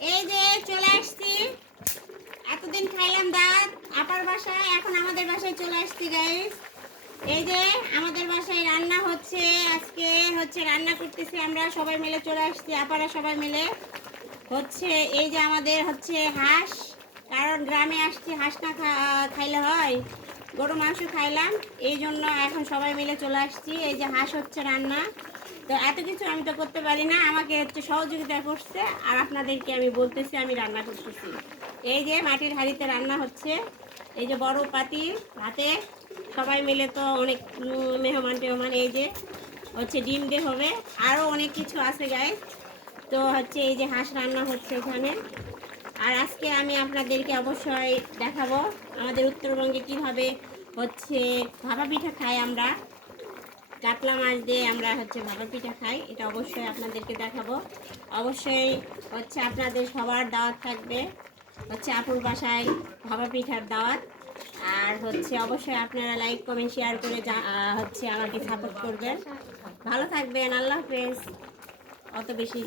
এই যে চলে আসছি, এতদিন খাইলাম দাঁত আপার বাসায়, এখন আমাদের বাসায় চলে আসছি গাইস। এই যে আমাদের বাসায় রান্না হচ্ছে, আজকে হচ্ছে রান্না করতেছি আমরা সবাই মিলে, চলে আসছি আপারা সবাই মিলে। হচ্ছে এই যে আমাদের হচ্ছে হাঁস, কারণ গ্রামে আসছি হাঁস না খাইলে হয়, গরু মাংস খাইলাম এই জন্য এখন সবাই মিলে চলে আসছি। এই যে হাঁস হচ্ছে রান্না, তো এত কিছু আমি তো করতে পারি না, আমাকে হচ্ছে সহযোগিতা করছে, আর আপনাদেরকে আমি বলতেছি আমি রান্না করতেছি। এই যে মাটির হাঁড়িতে রান্না হচ্ছে, এই যে বড় পাতি ভাতে সবাই মিলে তো অনেক মেহমান টেহমান। এই যে হচ্ছে ডিম দিয়ে হবে, আরও অনেক কিছু আছে গাইস। তো হচ্ছে এই যে হাঁস রান্না হচ্ছে এখানে। আর আজকে আমি আপনাদেরকে অবশ্যই দেখাবো আমাদের উত্তরবঙ্গে কিভাবে হচ্ছে ভাপা পিঠা খাই আমরা, কাতলা মাছ দিয়ে আমরা হচ্ছে ভাপা পিঠা খাই, এটা অবশ্যই আপনাদেরকে দেখাবো। অবশ্যই হচ্ছে আপনাদের সবার দাওয়াত থাকবে, হচ্ছে আপুর বাসায় ভাপা পিঠার দাওয়াত। আর হচ্ছে অবশ্যই আপনারা লাইক কমেন্ট শেয়ার করে হচ্ছে আমাকে সাপোর্ট করবেন। ভালো থাকবেন, আল্লাহ হাফেজ। অত বেশি